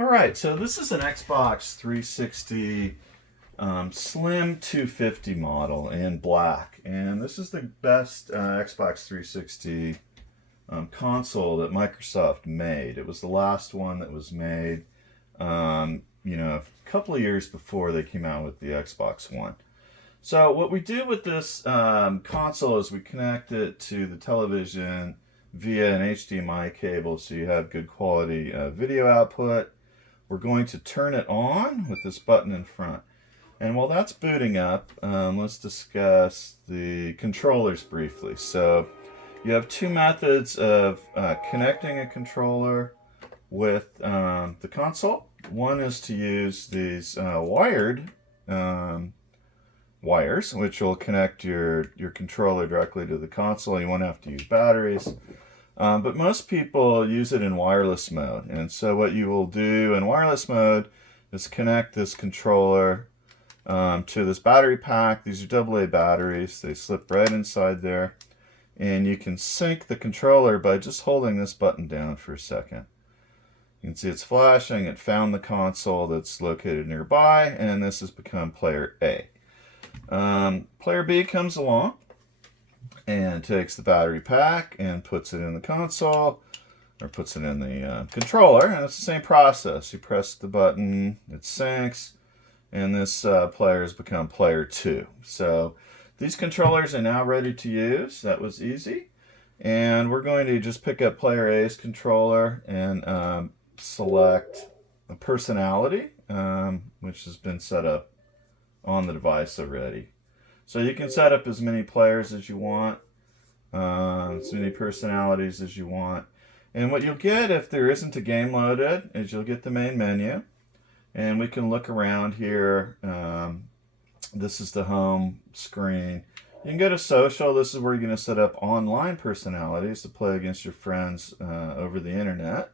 All right, so this is an Xbox 360 Slim 250 model in black, and this is the best Xbox 360 console that Microsoft made. It was the last one that was made, a couple of years before they came out with the Xbox One. So what we do with this console is we connect it to the television via an HDMI cable, so you have good quality video output. We're going to turn it on with this button in front. And while that's booting up, let's discuss the controllers briefly. So you have two methods of connecting a controller with the console. One is to use these wired wires, which will connect your controller directly to the console. You won't have to use batteries. But most people use it in wireless mode. And so what you will do in wireless mode is connect this controller to this battery pack. These are AA batteries. They slip right inside there. And you can sync the controller by just holding this button down for a second. You can see it's flashing. It found the console that's located nearby, and this has become player A. Player B comes along and takes the battery pack and puts it in the console, or puts it in the controller, and it's the same process. You press the button, it syncs, and this player has become player 2. So these controllers are now ready to use. That was easy. And we're going to just pick up player A's controller and select a personality, which has been set up on the device already. So you can set up as many players as you want, as many personalities as you want. And what you'll get if there isn't a game loaded is you'll get the main menu. And we can look around here. This is the home screen. You can go to social. This is where you're going to set up online personalities to play against your friends over the internet.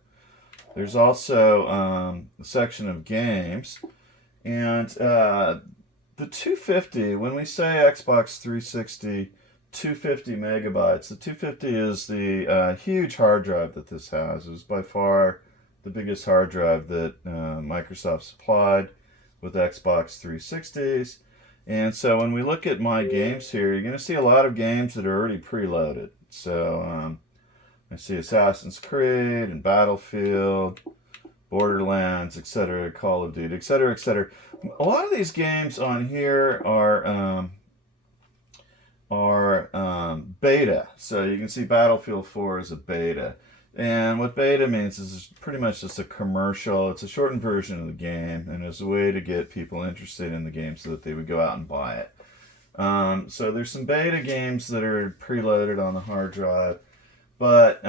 There's also a section of games. And the 250, when we say Xbox 360, 250 megabytes, the 250 is the huge hard drive that this has. It was by far the biggest hard drive that Microsoft supplied with Xbox 360s. And so when we look at my games here, you're going to see a lot of games that are already preloaded. So I see Assassin's Creed and Battlefield, Borderlands, etc., Call of Duty, etc., etc. A lot of these games on here are beta. So you can see Battlefield 4 is a beta. And what beta means is it's pretty much just a commercial. It's a shortened version of the game, and it's a way to get people interested in the game so that they would go out and buy it. So there's some beta games that are preloaded on the hard drive. But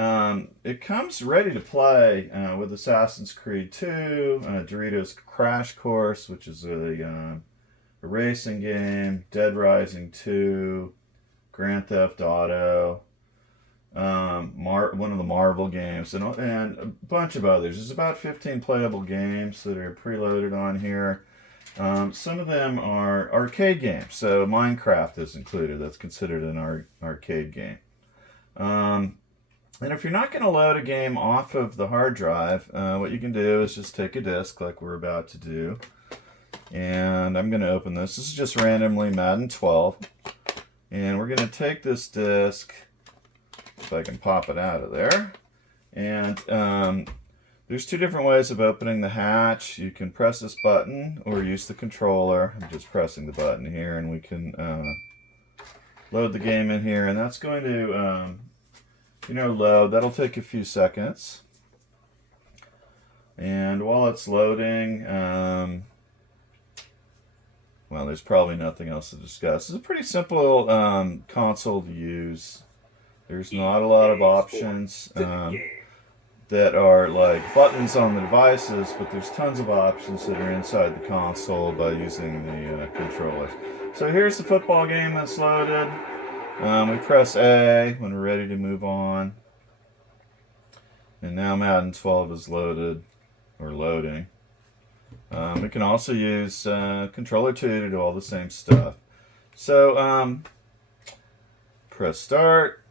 it comes ready to play with Assassin's Creed 2, Doritos Crash Course, which is a racing game, Dead Rising 2, Grand Theft Auto, one of the Marvel games, and a bunch of others. There's about 15 playable games that are preloaded on here. Some of them are arcade games, so Minecraft is included. That's considered an arcade game. And if you're not going to load a game off of the hard drive, what you can do is just take a disk like we're about to do. And I'm going to open this. This is just randomly Madden 12. And we're going to take this disk, if I can pop it out of there. And there's two different ways of opening the hatch. You can press this button or use the controller. I'm just pressing the button here, and we can load the game in here. And that's going to load. That'll take a few seconds. And while it's loading, well, there's probably nothing else to discuss. It's a pretty simple console to use. There's not a lot of options that are like buttons on the devices, but there's tons of options that are inside the console by using the controllers. So here's the football game that's loaded. We press A when we're ready to move on. And now Madden 12 is loaded, or loading. We can also use controller 2 to do all the same stuff. So press start.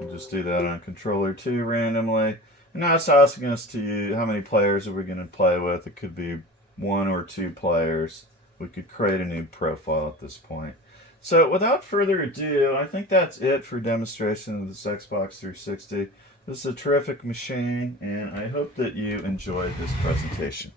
We'll just do that on controller 2 randomly. And now it's asking us to use how many players are we going to play with. It could be 1 or 2 players. We could create a new profile at this point. So without further ado, I think that's it for demonstration of this Xbox 360. This is a terrific machine, and I hope that you enjoyed this presentation.